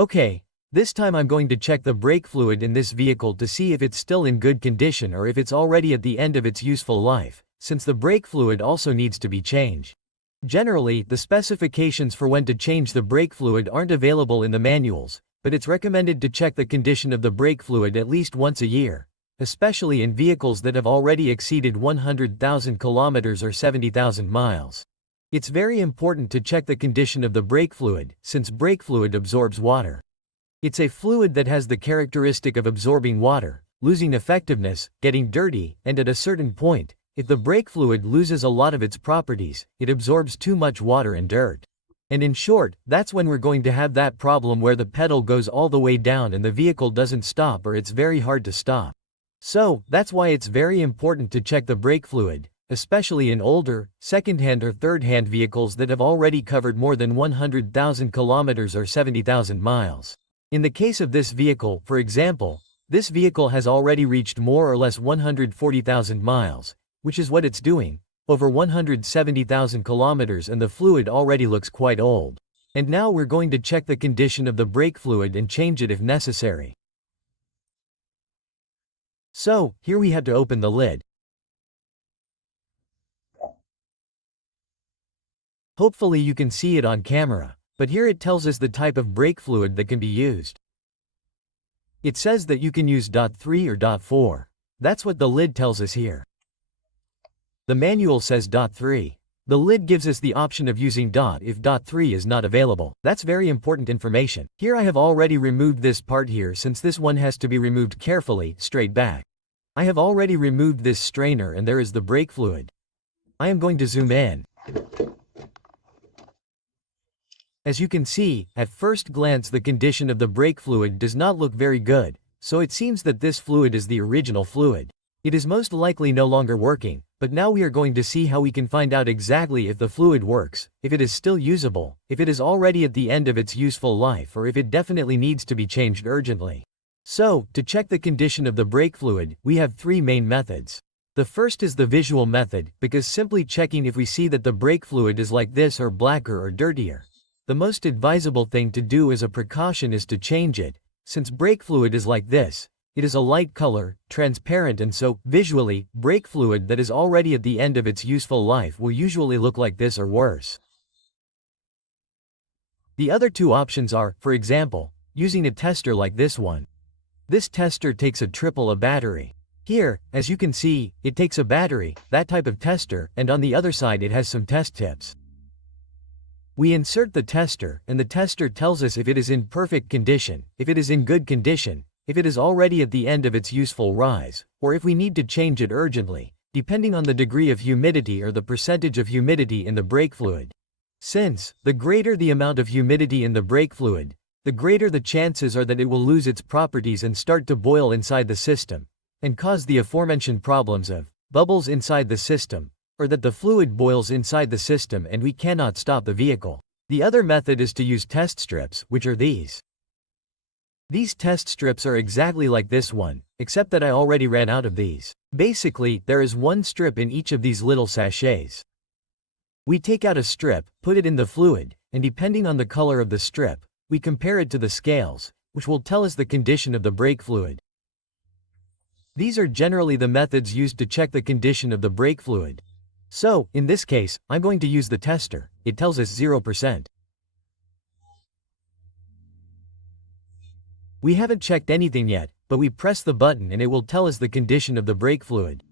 Okay, this time I'm going to check the brake fluid in this vehicle to see if it's still in good condition or if it's already at the end of its useful life, since the brake fluid also needs to be changed. Generally, the specifications for when to change the brake fluid aren't available in the manuals, but it's recommended to check the condition of the brake fluid at least once a year, especially in vehicles that have already exceeded 100,000 kilometers or 70,000 miles. It's very important to check the condition of the brake fluid, since brake fluid absorbs water. It's a fluid that has the characteristic of absorbing water, losing effectiveness, getting dirty, and at a certain point, if the brake fluid loses a lot of its properties, it absorbs too much water and dirt. And in short, that's when we're going to have that problem where the pedal goes all the way down and the vehicle doesn't stop, or it's very hard to stop. So, that's why it's very important to check the brake fluid, especially in older, second-hand or third-hand vehicles that have already covered more than 100,000 kilometers or 70,000 miles. In the case of this vehicle, for example, this vehicle has already reached more or less 140,000 miles, which is what it's doing, over 170,000 kilometers, and the fluid already looks quite old. And now we're going to check the condition of the brake fluid and change it if necessary. So, here we have to open the lid. Hopefully you can see it on camera. But here it tells us the type of brake fluid that can be used. It says that you can use .3 or .4. That's what the lid tells us here. The manual says .3. The lid gives us the option of using if .3 is not available. That's very important information. Here I have already removed this part here, since this one has to be removed carefully, straight back. I have already removed this strainer and there is the brake fluid. I am going to zoom in. As you can see, at first glance the condition of the brake fluid does not look very good, so it seems that this fluid is the original fluid. It is most likely no longer working, but now we are going to see how we can find out exactly if the fluid works, if it is still usable, if it is already at the end of its useful life, or if it definitely needs to be changed urgently. So, to check the condition of the brake fluid, we have three main methods. The first is the visual method, because simply checking if we see that the brake fluid is like this or blacker or dirtier. The most advisable thing to do as a precaution is to change it, since brake fluid is like this. It is a light color, transparent, and so, visually, brake fluid that is already at the end of its useful life will usually look like this or worse. The other two options are, for example, using a tester like this one. This tester takes a triple A battery. Here, as you can see, it takes a battery, that type of tester, and on the other side it has some test tips. We insert the tester, and the tester tells us if it is in perfect condition, if it is in good condition, if it is already at the end of its useful rise, or if we need to change it urgently, depending on the degree of humidity or the percentage of humidity in the brake fluid. Since, the greater the amount of humidity in the brake fluid, the greater the chances are that it will lose its properties and start to boil inside the system, and cause the aforementioned problems of bubbles inside the system, or that the fluid boils inside the system and we cannot stop the vehicle. The other method is to use test strips, which are these. These test strips are exactly like this one, except that I already ran out of these. Basically, there is one strip in each of these little sachets. We take out a strip, put it in the fluid, and depending on the color of the strip, we compare it to the scales, which will tell us the condition of the brake fluid. These are generally the methods used to check the condition of the brake fluid. So, in this case, I'm going to use the tester. It tells us 0%. We haven't checked anything yet, but we press the button and it will tell us the condition of the brake fluid.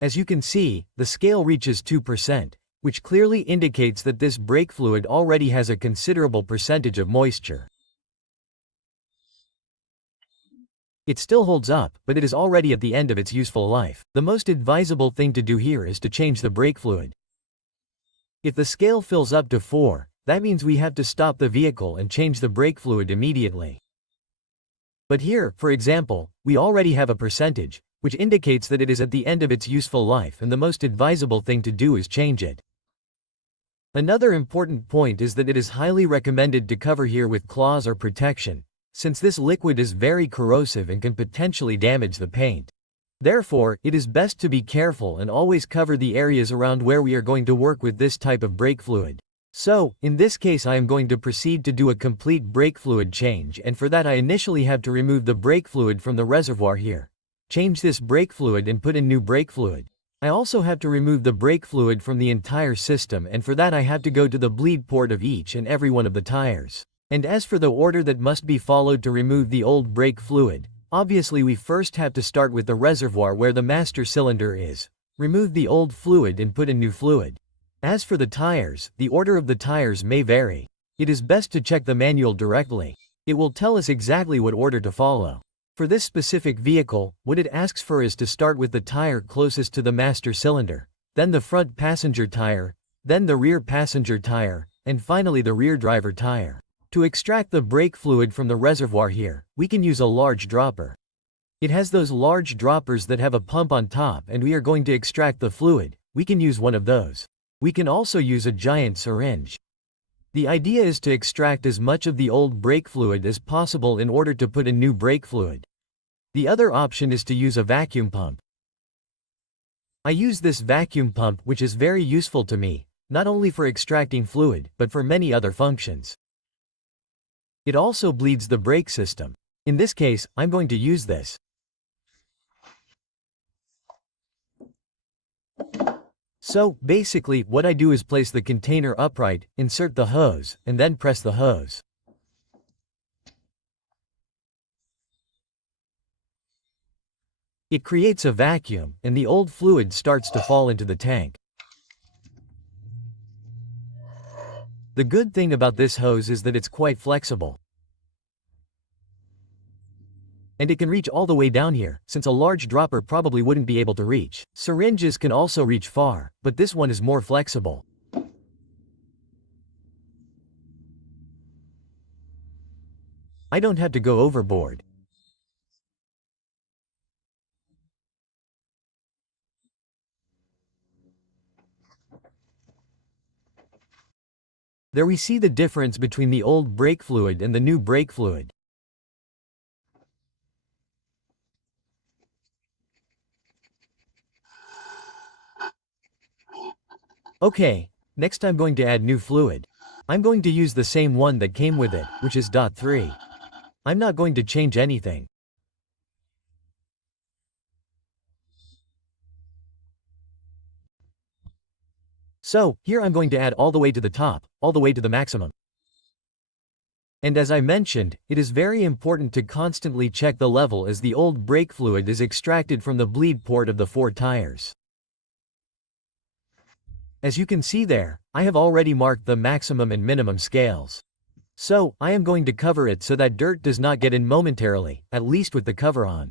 As you can see, the scale reaches 2%, which clearly indicates that this brake fluid already has a considerable percentage of moisture. It still holds up, but it is already at the end of its useful life. The most advisable thing to do here is to change the brake fluid. If the scale fills up to 4, that means we have to stop the vehicle and change the brake fluid immediately. But here, for example, we already have a percentage, which indicates that it is at the end of its useful life, and the most advisable thing to do is change it. Another important point is that it is highly recommended to cover here with cloths or protection, since this liquid is very corrosive and can potentially damage the paint. Therefore, it is best to be careful and always cover the areas around where we are going to work with this type of brake fluid. So, in this case I am going to proceed to do a complete brake fluid change, and for that I initially have to remove the brake fluid from the reservoir here. Change this brake fluid and put in new brake fluid. I also have to remove the brake fluid from the entire system, and for that I have to go to the bleed port of each and every one of the tires. And as for the order that must be followed to remove the old brake fluid, obviously we first have to start with the reservoir where the master cylinder is. Remove the old fluid and put in new fluid. As for the tires, the order of the tires may vary. It is best to check the manual directly. It will tell us exactly what order to follow. For this specific vehicle, what it asks for is to start with the tire closest to the master cylinder, then the front passenger tire, then the rear passenger tire, and finally the rear driver tire. To extract the brake fluid from the reservoir here, we can use a large dropper. It has those large droppers that have a pump on top, and we are going to extract the fluid. We can use one of those. We can also use a giant syringe. The idea is to extract as much of the old brake fluid as possible in order to put in new brake fluid. The other option is to use a vacuum pump. I use this vacuum pump, which is very useful to me, not only for extracting fluid, but for many other functions. It also bleeds the brake system. In this case, I'm going to use this. So, basically, what I do is place the container upright, insert the hose, and then press the hose. It creates a vacuum, and the old fluid starts to fall into the tank. The good thing about this hose is that it's quite flexible. And it can reach all the way down here, since a large dropper probably wouldn't be able to reach. Syringes can also reach far, but this one is more flexible. I don't have to go overboard. There we see the difference between the old brake fluid and the new brake fluid. Okay, next I'm going to add new fluid. I'm going to use the same one that came with it, which is .3. I'm not going to change anything. So, here I'm going to add all the way to the top, all the way to the maximum. And as I mentioned, it is very important to constantly check the level as the old brake fluid is extracted from the bleed port of the 4 tires. As you can see there, I have already marked the maximum and minimum scales. So, I am going to cover it so that dirt does not get in momentarily, at least with the cover on.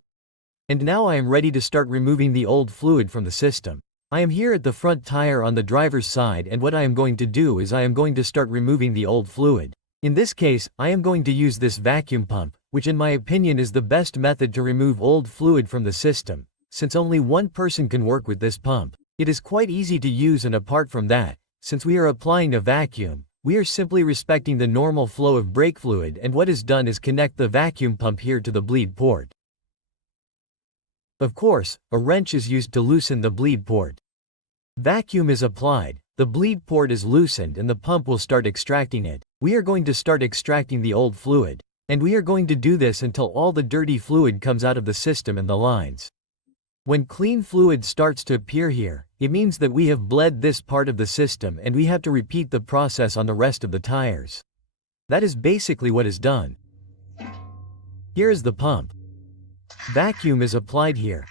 And now I am ready to start removing the old fluid from the system. I am here at the front tire on the driver's side, and what I am going to do is I am going to start removing the old fluid. In this case, I am going to use this vacuum pump, which in my opinion is the best method to remove old fluid from the system, since only one person can work with this pump. It is quite easy to use, and apart from that, since we are applying a vacuum, we are simply respecting the normal flow of brake fluid, and what is done is connect the vacuum pump here to the bleed port. Of course, a wrench is used to loosen the bleed port. Vacuum is applied, the bleed port is loosened, and the pump will start extracting it. We are going to start extracting the old fluid. And we are going to do this until all the dirty fluid comes out of the system and the lines. When clean fluid starts to appear here, it means that we have bled this part of the system, and we have to repeat the process on the rest of the tires. That is basically what is done. Here is the pump. Vacuum is applied here.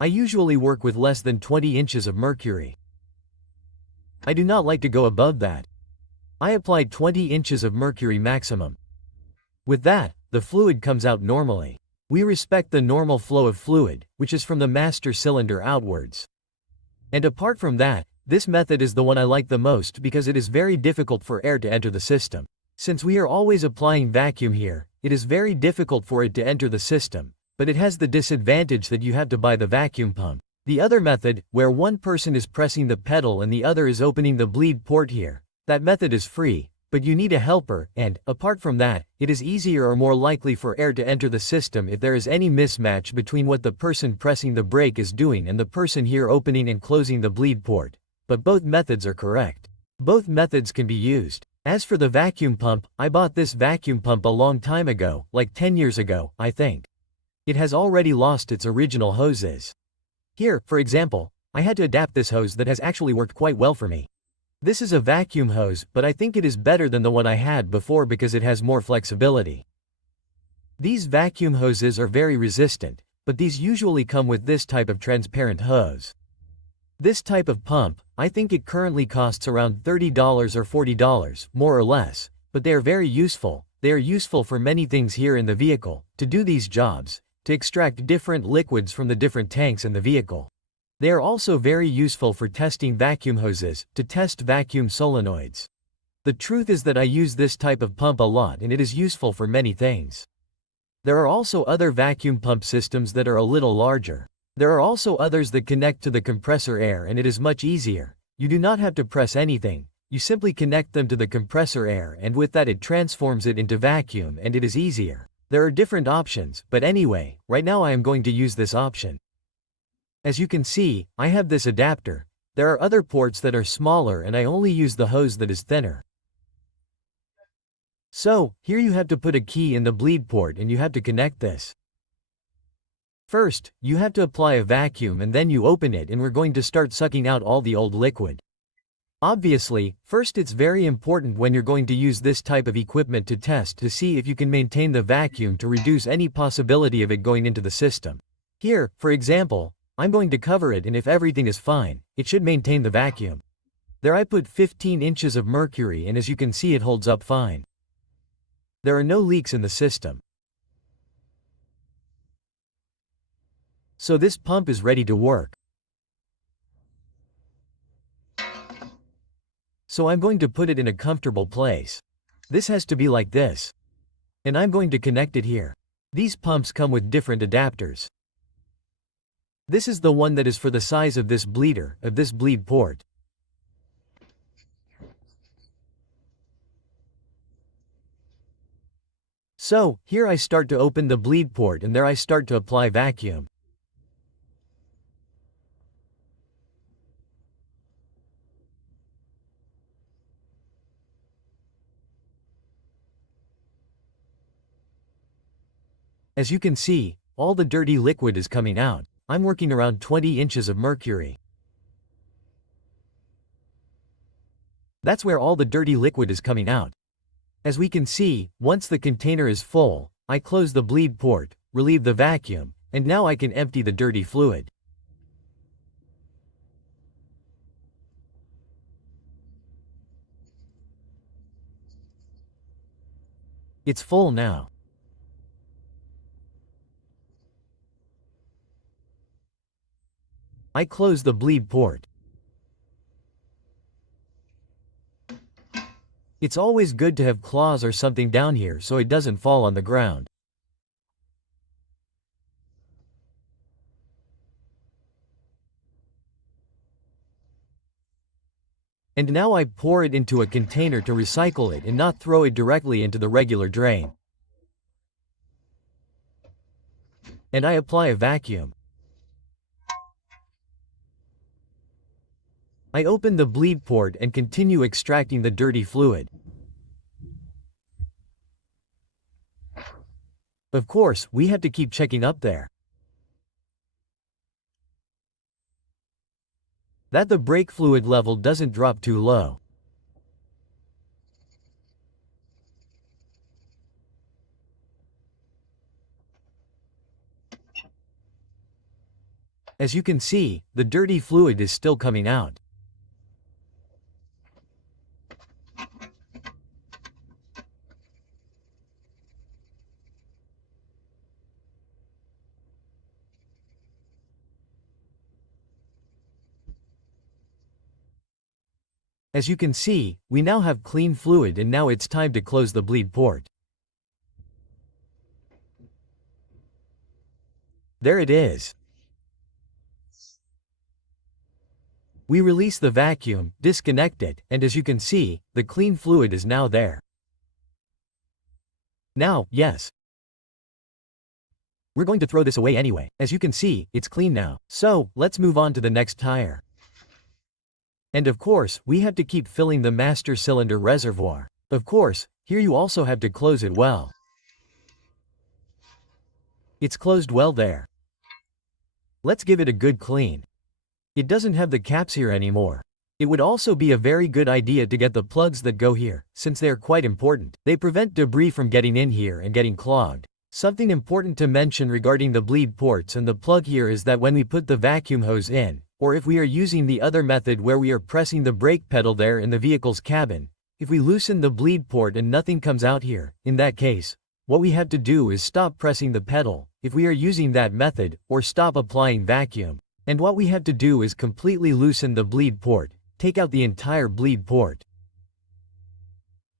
I usually work with less than 20 inches of mercury. I do not like to go above that. I applied 20 inches of mercury maximum. With that, the fluid comes out normally. We respect the normal flow of fluid, which is from the master cylinder outwards. And apart from that, this method is the one I like the most because it is very difficult for air to enter the system. Since we are always applying vacuum here, it is very difficult for it to enter the system, but it has the disadvantage that you have to buy the vacuum pump. The other method, where one person is pressing the pedal and the other is opening the bleed port here, that method is free, But you need a helper, and, apart from that, it is easier or more likely for air to enter the system if there is any mismatch between what the person pressing the brake is doing and the person here opening and closing the bleed port. But both methods are correct. Both methods can be used. As for the vacuum pump, I bought this vacuum pump a long time ago, like 10 years ago, I think. It has already lost its original hoses. Here, for example, I had to adapt this hose that has actually worked quite well for me. This is a vacuum hose, but I think it is better than the one I had before because it has more flexibility. These vacuum hoses are very resistant, but these usually come with this type of transparent hose. This type of pump, I think it currently costs around $30 or $40, more or less, but they are very useful. They are useful for many things here in the vehicle, to do these jobs, to extract different liquids from the different tanks in the vehicle. They are also very useful for testing vacuum hoses, to test vacuum solenoids. The truth is that I use this type of pump a lot and it is useful for many things. There are also other vacuum pump systems that are a little larger. There are also others that connect to the compressor air and it is much easier. You do not have to press anything, you simply connect them to the compressor air and with that it transforms it into vacuum and it is easier. There are different options, but anyway, right now I am going to use this option. As you can see, I have this adapter. There are other ports that are smaller and I only use the hose that is thinner. So, here you have to put a key in the bleed port and you have to connect this. First, you have to apply a vacuum and then you open it and we're going to start sucking out all the old liquid. Obviously, first it's very important when you're going to use this type of equipment to test to see if you can maintain the vacuum to reduce any possibility of it going into the system. Here, for example, I'm going to cover it and if everything is fine, it should maintain the vacuum. There I put 15 inches of mercury and as you can see it holds up fine. There are no leaks in the system. So this pump is ready to work. So I'm going to put it in a comfortable place. This has to be like this. And I'm going to connect it here. These pumps come with different adapters. This is the one that is for the size of this bleeder, of this bleed port. So, here I start to open the bleed port and there I start to apply vacuum. As you can see, all the dirty liquid is coming out. I'm working around 20 inches of mercury. That's where all the dirty liquid is coming out. As we can see, once the container is full, I close the bleed port, relieve the vacuum, and now I can empty the dirty fluid. It's full now. I close the bleed port. It's always good to have claws or something down here so it doesn't fall on the ground. And now I pour it into a container to recycle it and not throw it directly into the regular drain. And I apply a vacuum. I open the bleed port and continue extracting the dirty fluid. Of course, we have to keep checking up there. That the brake fluid level doesn't drop too low. As you can see, the dirty fluid is still coming out. As you can see, we now have clean fluid and now it's time to close the bleed port. There it is. We release the vacuum, disconnect it, and as you can see, the clean fluid is now there. Now, yes, we're going to throw this away anyway. As you can see, it's clean now. So, let's move on to the next tire. And of course, we have to keep filling the master cylinder reservoir. Of course, here you also have to close it well. It's closed well there. Let's give it a good clean. It doesn't have the caps here anymore. It would also be a very good idea to get the plugs that go here, since they are quite important. They prevent debris from getting in here and getting clogged. Something important to mention regarding the bleed ports and the plug here is that when we put the vacuum hose in, or if we are using the other method where we are pressing the brake pedal there in the vehicle's cabin, if we loosen the bleed port and nothing comes out here, in that case, what we have to do is stop pressing the pedal, if we are using that method, or stop applying vacuum. And what we have to do is completely loosen the bleed port, take out the entire bleed port.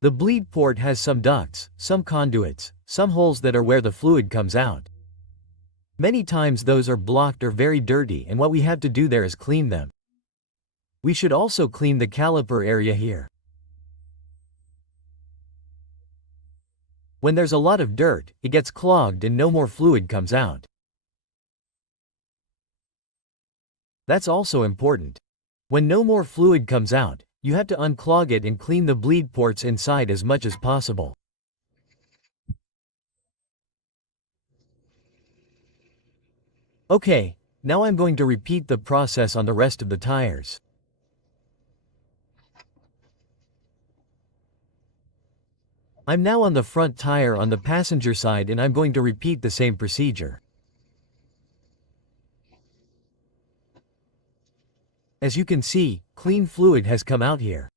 The bleed port has some ducts, some conduits, some holes that are where the fluid comes out. Many times those are blocked or very dirty, and what we have to do there is clean them. We should also clean the caliper area here. When there's a lot of dirt, it gets clogged and no more fluid comes out. That's also important. When no more fluid comes out, you have to unclog it and clean the bleed ports inside as much as possible. Okay, now I'm going to repeat the process on the rest of the tires. I'm now on the front tire on the passenger side and I'm going to repeat the same procedure. As you can see, clean fluid has come out here.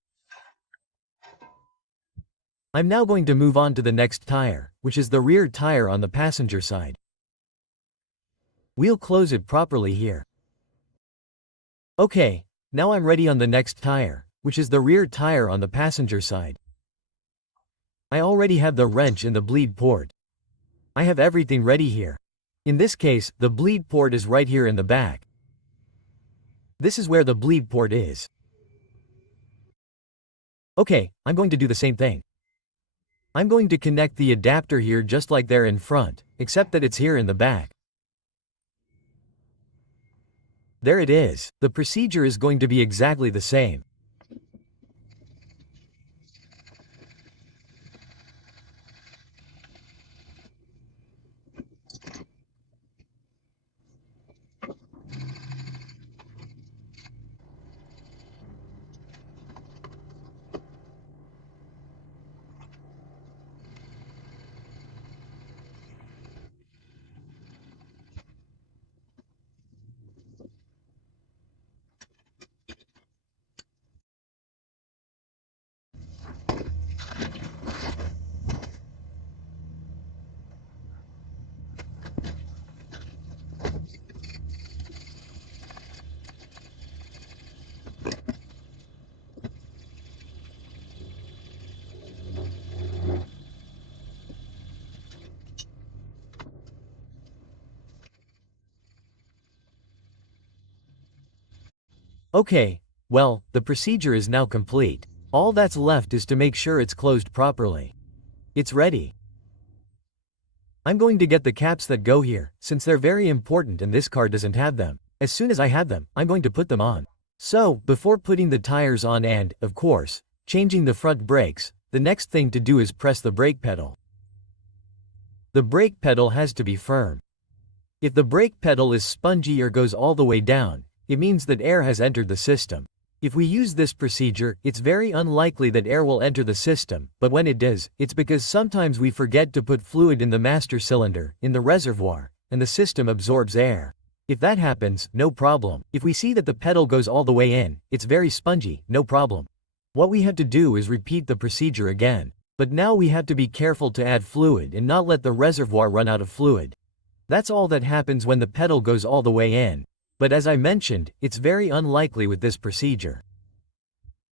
I'm now going to move on to the next tire, which is the rear tire on the passenger side. We'll close it properly here. Okay, now I'm ready on the next tire, which is the rear tire on the passenger side. I already have the wrench and the bleed port. I have everything ready here. In this case, the bleed port is right here in the back. This is where the bleed port is. Okay, I'm going to do the same thing. I'm going to connect the adapter here just like there in front, except that it's here in the back. There it is. The procedure is going to be exactly the same. Okay, well, the procedure is now complete. All that's left is to make sure it's closed properly. It's ready. I'm going to get the caps that go here, since they're very important and this car doesn't have them. As soon as I have them, I'm going to put them on. So, before putting the tires on and, of course, changing the front brakes, the next thing to do is press the brake pedal. The brake pedal has to be firm. If the brake pedal is spongy or goes all the way down, it means that air has entered the system. If we use this procedure, it's very unlikely that air will enter the system, but when it does, it's because sometimes we forget to put fluid in the master cylinder, in the reservoir, and the system absorbs air. If that happens, no problem. If we see that the pedal goes all the way in, it's very spongy, no problem. What we have to do is repeat the procedure again. But now we have to be careful to add fluid and not let the reservoir run out of fluid. That's all that happens when the pedal goes all the way in. But as I mentioned, it's very unlikely with this procedure.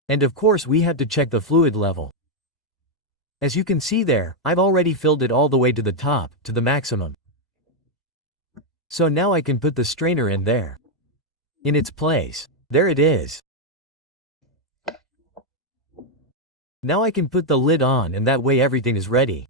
And of course we have to check the fluid level. As you can see there, I've already filled it all the way to the top, to the maximum. So now I can put the strainer in there. In its place. There it is. Now I can put the lid on and that way everything is ready.